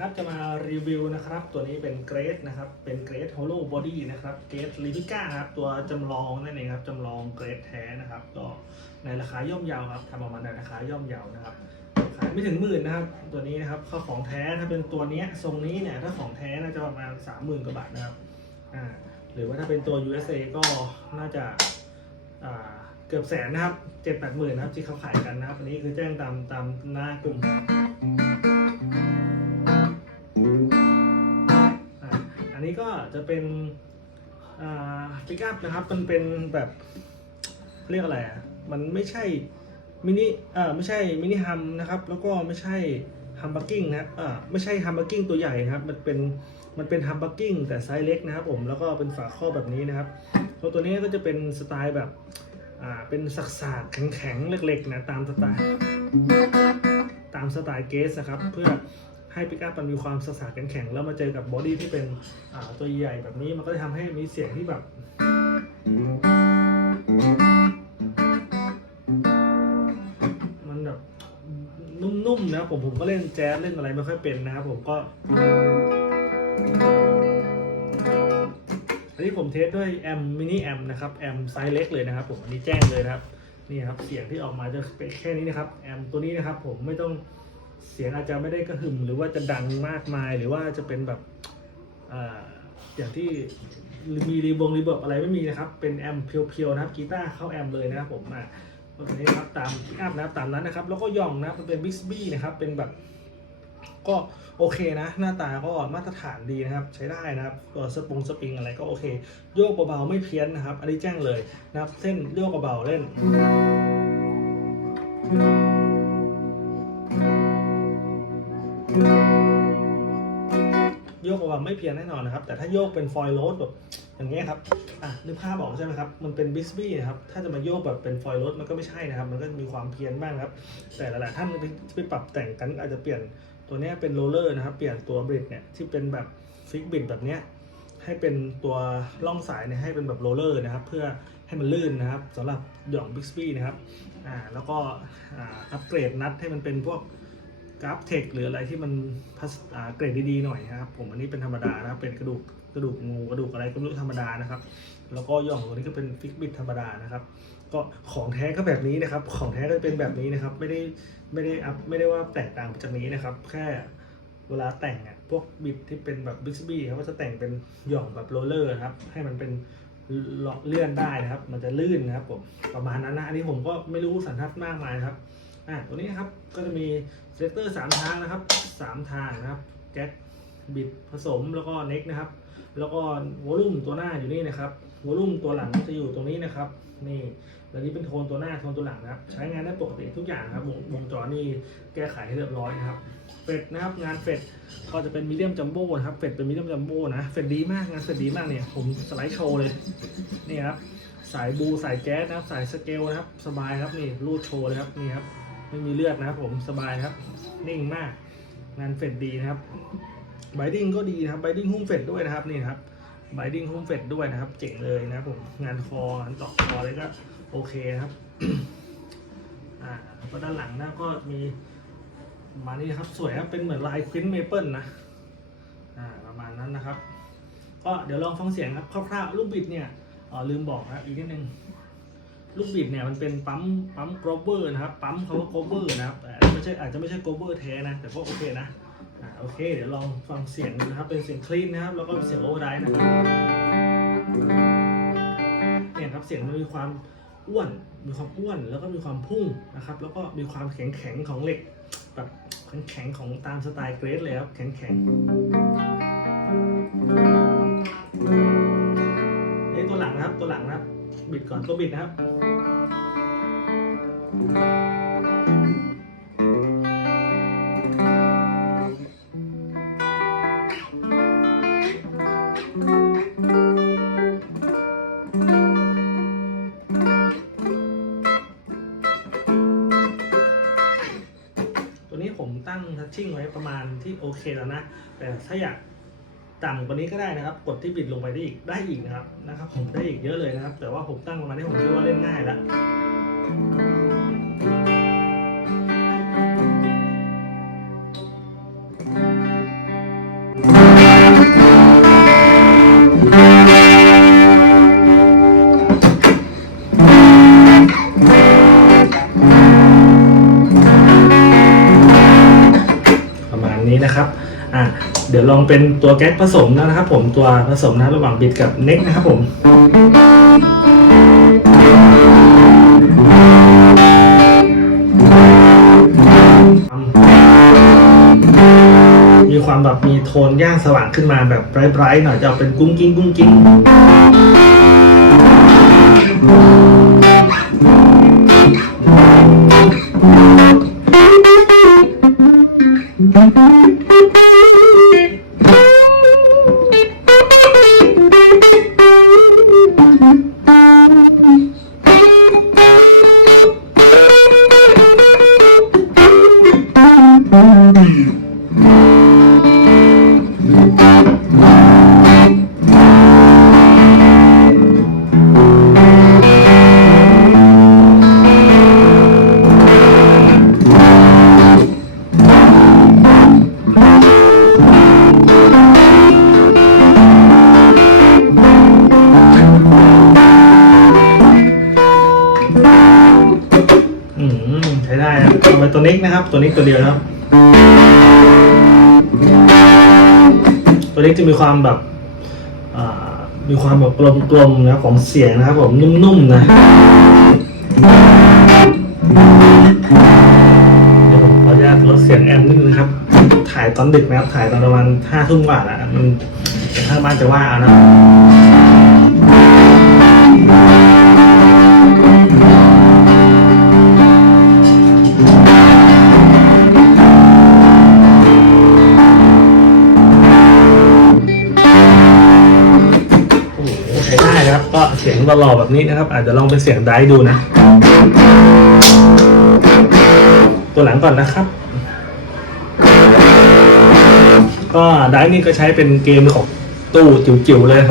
ครับจะมารีวิวนะครับ ตัวนี้เป็นเกรดนะครับ เป็นเกรด hollow body นะครับเกรดลิพิก้าครับ ตัวจำลองนั่นเองครับจำลองเกรดแท้นะครับ ก็ในราคาย่อมเยาวครับทำออกมาในราคาย่อมเยาวนะครับขายไม่ถึงหมื่นนะครับ ตัวนี้นะครับข้าของแท้ถ้าเป็นตัวนี้ทรงนี้เนี่ยถ้าของแท้น่าจะประมาณสามหมื่นกว่าบาทนะครับอ่าหรือว่าถ้าเป็นตัว USA ก็น่าจะอ่าเกือบแสนนะครับเจ็ดแปดหมื่นนะครับที่เขาขายกันนะครับอันนี้คือแจ้งตามตามหน้ากลุ่ม จะเป็นปิกอัพนะครับ มันเป็นแบบเรียกอะไรอะ มันไม่ใช่มินิเออไม่ใช่มินิฮัมนะครับ แล้วก็ไม่ใช่ฮัมบักกิ้งนะเออไม่ใช่ฮัมบักกิ้งตัวใหญ่นะครับ มันเป็นมันเป็นฮัมบักกิ้งแต่ไซส์เล็กนะครับผม แล้วก็เป็นฝาครอบแบบนี้นะครับตัวตัวนี้ก็จะเป็นสไตล์แบบอ่าเป็นสักๆแข็งๆเล็กๆนะตามสไตล์ตามสไตล์เกสนะครับ เพื่อ ให้ปิกอัพมันมีความสสารแข็งๆแล้วมาเจอกับบอดี้ที่เป็นตัวใหญ่แบบนี้มันก็จะทำให้มีเสียงที่แบบ มันแบบนุ่มๆนะผมผมก็เล่นแจ๊สเล่นอะไรไม่ค่อยเป็นนะครับผมก็ อันนี้ผมเทสด้วยแอมมินิแอมนะครับแอมไซส์เล็กเลยนะครับผมอันนี้แจ้งเลยนะครับนี่ครับเสียงที่ออกมาจะเป็นแค่นี้นะครับแอมตัวนี้นะครับผมไม่ต้อง เสียงอาจจะไม่ได้กระหึ่มหรือว่าจะดังมากมายหรือว่าจะเป็นแบบอ่าอย่างที่มีรีบงรีเบิร์บอะไรไม่มีนะครับ เป็นแอมเพียวๆนะครับกีตาร์เข้าแอมเลยนะครับผมอะตัวนี้นะครับตามพิกอัพนะครับตามนั้นนะครับ แล้วก็ย่องนะมันเป็นบิ๊กบี้นะครับเป็นแบบ ก็โอเคนะ หน้าตาก็มาตรฐานดีนะครับ ใช้ได้นะครับตัวสปรุงสปริงอะไรก็โอเค โยกเบาๆไม่เพี้ยนนะครับ อันนี้แจ้งเลยนะครับ เส้นโยกเบาๆเล่น โยกเบาไม่เพี้ยนแน่นอนนะครับ แต่ถ้าโยกเป็นฟอยล์โรสแบบอย่างเงี้ยครับอะนึกภาพบอกใช่ไหมครับ มันเป็นบิสบี้นะครับ ถ้าจะมาโยกแบบเป็นฟอยล์โรสมันก็ไม่ใช่นะครับ มันก็มีความเพี้ยนบ้างครับ แต่หลายๆท่านไปปรับแต่งกันอาจจะเปลี่ยนตัวนี้เป็นโรลเลอร์นะครับ เปลี่ยนตัวบริดเนี่ยที่เป็นแบบฟิกบิดแบบเนี้ยให้เป็นตัวล่องสายเนี่ยให้เป็นแบบโรลเลอร์นะครับ เพื่อให้มันลื่นนะครับสำหรับหย่องบิ๊กสปีนะครับอ่าแล้วก็อัปเกรดนัดให้มันเป็นพวก กราฟเทคหรืออะไรที่มันพัสอ่าเกรดดีๆหน่อยนะครับ ผมอันนี้เป็นธรรมดานะครับ เป็นกระดูกกระดูกงูกระดูกอะไรก็ไม่รู้ธรรมดานะครับ แล้วก็ย่องตัวนี้ก็เป็นฟิกบิดธรรมดานะครับ ก็ของแท้ก็แบบนี้นะครับ ของแท้ก็เป็นแบบนี้นะครับ ไม่ได้ไม่ได้อัพไม่ได้ว่าแตกต่างจากนี้นะครับ แค่เวลาแต่งอะพวกบิดที่เป็นแบบบิ๊กบี้เขาก็จะแต่งเป็นหย่องแบบโรลเลอร์นะครับ ให้มันเป็นเลื่อนได้นะครับ มันจะลื่นนะครับผมประมาณนั้นนะอันนี้ผมก็ไม่รู้สันทัดมากมายครับ อะตัวนี้ครับก็จะมีเซตเตอร์สามทางนะครับสามทางนะครับแก๊สบิดผสมแล้วก็เน็กนะครับ แล้วก็วอลลุ่มตัวหน้าอยู่นี่นะครับวอลลุ่มตัวหลังจะอยู่ตรงนี้นะครับ นี่แล้วนี้เป็นโทนตัวหน้าโทนตัวหลังนะครับ ใช้งานได้ปกติทุกอย่างครับวงวงจรนี่แก้ไขให้เรียบร้อยนะครับเฟดนะครับงานเฟดก็จะเป็นมีเดียมจัมโบ้นะครับเฟดเป็นมีเดียมจัมโบ้นะเฟดดีมากงานเฟดดีมากเนี่ยผมสไลด์โชว์เลยนี่ครับสายบูสายแก๊สนะครับสายสเกลนะครับสบายครับนี่รูดโชว์เลยครับนี่ครับ ไม่มีเลือดนะครับผมสบายครับ นิ่งมากงานเฟดดีนะครับไบดิ้งก็ดีนะครับไบดิ้งหุ้มเฟดด้วยนะครับนี่ครับไบดิ้งหุ้มเฟดด้วยนะครับ เจ๋งเลยนะครับผมงานคองานต่อคอเลยก็โอเคครับอ่าแล้วก็ด้านหลังนะก็มีประมาณนี้ครับสวยครับเป็นเหมือนลายควินเมเปิลนะอ่าประมาณนั้นนะครับ ก็เดี๋ยวลองฟังเสียงครับคร่าวๆลูกบิดเนี่ยอ๋อลืมบอกนะครับอีกนิดนึง ลูกบิดเนี่ยมันเป็นปั๊มปั๊มกรอบเบอร์นะครับปั๊มเขาว่ากรอบเบอร์นะครับแต่ไม่ใช่อาจจะไม่ใช่กรอบเบอร์แท้นะแต่ก็โอเคนะอ่าโอเค เดี๋ยวลองฟังเสียงดูนะครับเป็นเสียงคลีนนะครับแล้วก็เสียงโอเวอร์ไดนะครับเนี่ยครับเสียงมันมีความอ้วนมีความอ้วนแล้วก็มีความพุ่งนะครับ แล้วก็มีความแข็งแข็งของเหล็กแบบแข็งแข็งๆของตามสไตล์เกรดเลยครับแข็งแข็งนี่ตัวหลังนะครับตัวหลังนะครับ บิดก่อนตัวบิดนะครับตัวนี้ผมตั้งทัชชิ่งไว้ประมาณที่โอเคแล้วนะ แต่ถ้าอยาก ต่ำกว่านี้ก็ได้นะครับ กดที่บิดลงไปได้อีกได้อีกนะครับนะครับ ผมได้อีกเยอะเลยนะครับ แต่ว่าผมตั้งประมาณนี้ผมคิดว่าเล่นง่ายละประมาณนี้นะครับ อะเดี๋ยวลองเป็นตัวแก๊กผสมนะครับ ผมตัวผสมนะระหว่างบิดกับเน็กนะครับผมมีความแบบมีโทนย่างสว่างขึ้นมาแบบไบรท์ๆหน่อยจะออกเป็นกุ้งกิ้งกุ้งกิ้ง ใช้ได้นะเอาไปตัวน็กนะครับ ตัวน็กตัวเดียวนะครับ ตัวเน็กจะมีความแบบมีความแบบกลมๆนะครับของเสียงนะครับผมนุ่มๆนะเดี๋ยวผมขออนุญาตลดเสียงแอมนิดนึงครับ ถ่ายตอนดึกนะครับ ถ่ายตอนประมาณห้าทุ่มกว่าแล้วมันถ้าบ้านจะว่าเอานะ ก็เสียงหล่อๆแบบนี้นะครับ อาจจะลองเป็นเสียงไดร์ดูนะ ตัวหลังก่อนนะครับ ก็ไดร์นี่ก็ใช้เป็นเกมของตู้จิ๋วๆเลย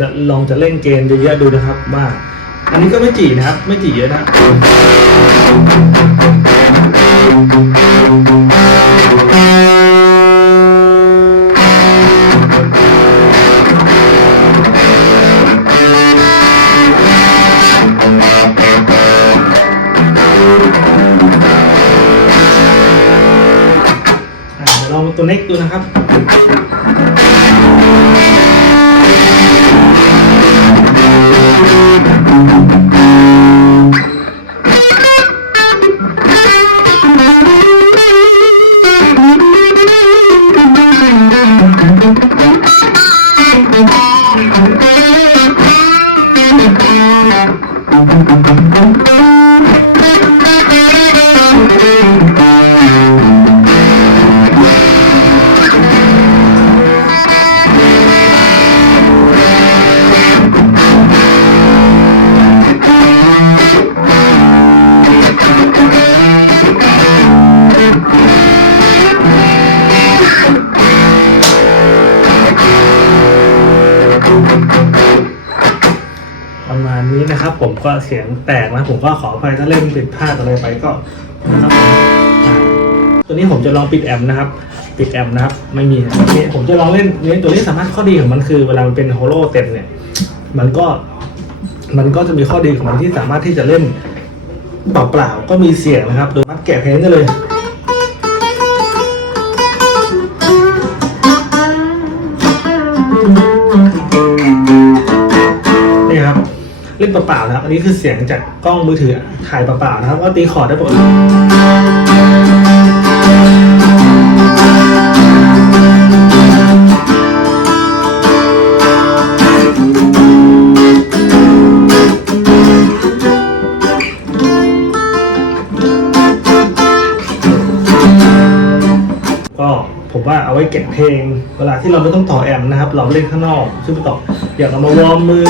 จะลองจะเล่นเกมเยอะๆดูนะครับว่าอันนี้ก็ไม่จีนะครับ ไม่จีเยอะนะอ่าเดี๋ยวลองตัวเน็กดูนะครับ ก็เสียงแตกนะ ผมก็ขออภัยถ้าเล่นผิดพลาดอะไรไปก็นะครับตัวนี้ผมจะลองปิดแอมป์นะครับ ปิดแอมป์นะครับไม่มีนะนี่ผมจะลองเล่นนี่ตัวนี้สามารถข้อดีของมันคือเวลามันเป็นโฮโลเต็มเนี่ย มันก็ มันก็จะมีข้อดีของมันที่สามารถที่จะเล่นเปล่าๆก็มีเสียงนะครับ โดยมัดแกะเพลงได้เลย เล่นเปล่าๆนะอันนี้คือเสียงจากกล้องมือถือถ่ายเปล่าๆนะครับ ก็ตีคอร์ดได้ปกติก็ผมว่าเอาไว้เก็บเพลง เวลาที่เราไม่ต้องต่อแอมป์นะครับ เราเล่นข้างนอกซึ่งประกออยากเอามาวอร์มมือ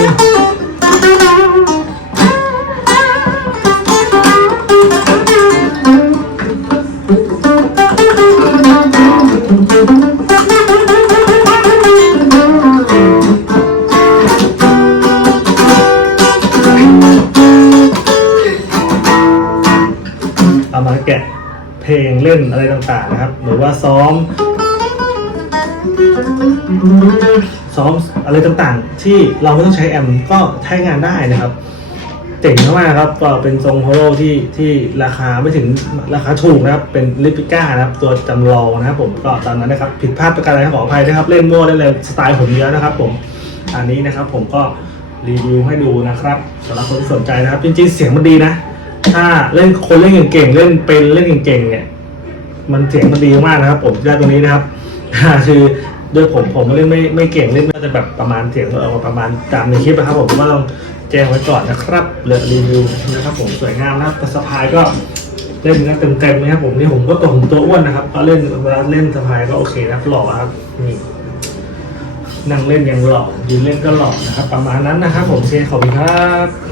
เอามาแกะเพลงเล่นอะไรต่างๆนะครับ หรือว่าซ้อม ซ้อมอะไรต่างๆ ที่เราไม่ต้องใช้แอมก็ใช้งานได้นะครับ เจ๋งมากๆครับก็เป็นทรงโฮโลที่ที่ราคาไม่ถึงราคาถูกนะครับเป็นลิปิก้านะครับตัวจำลองนะครับผมก็ตามนั้นนะครับผิดพลาดประการใดขออภัยนะครับ เล่นมั่วเล่นอะไรสไตล์ผมเยอะนะครับ ผมอันนี้นะครับผมก็รีวิวให้ดูนะครับสำหรับคนที่สนใจนะครับ จริงๆเสียงมันดีนะ ถ้าเล่นคนเล่นเก่งๆเล่นเป็นเล่นเก่งๆเนี่ยมันเสียงมันดีมากนะครับ ผมได้ตรงนี้นะครับคือ ด้วยผมผมเล่นไม่ไม่เก่งเล่นน่าจะแบบประมาณเสียงออกมาประมาณตามในคลิปนะครับผมก็ต้องแจ้งไว้ก่อนนะครับเลือรีวิวนะครับผมสวยงามนะครับสะพายก็เล่นนะเต็มๆนะครับผมนี่ผมก็ตัวผมตัวอ้วนนะครับก็เล่นเวลาเล่นสะพายก็โอเคนะหล่อครับนี่นั่งเล่นยังหล่อยืนเล่นก็หล่อนะครับ ประมาณนั้นนะครับผมเชขอบคุณครับ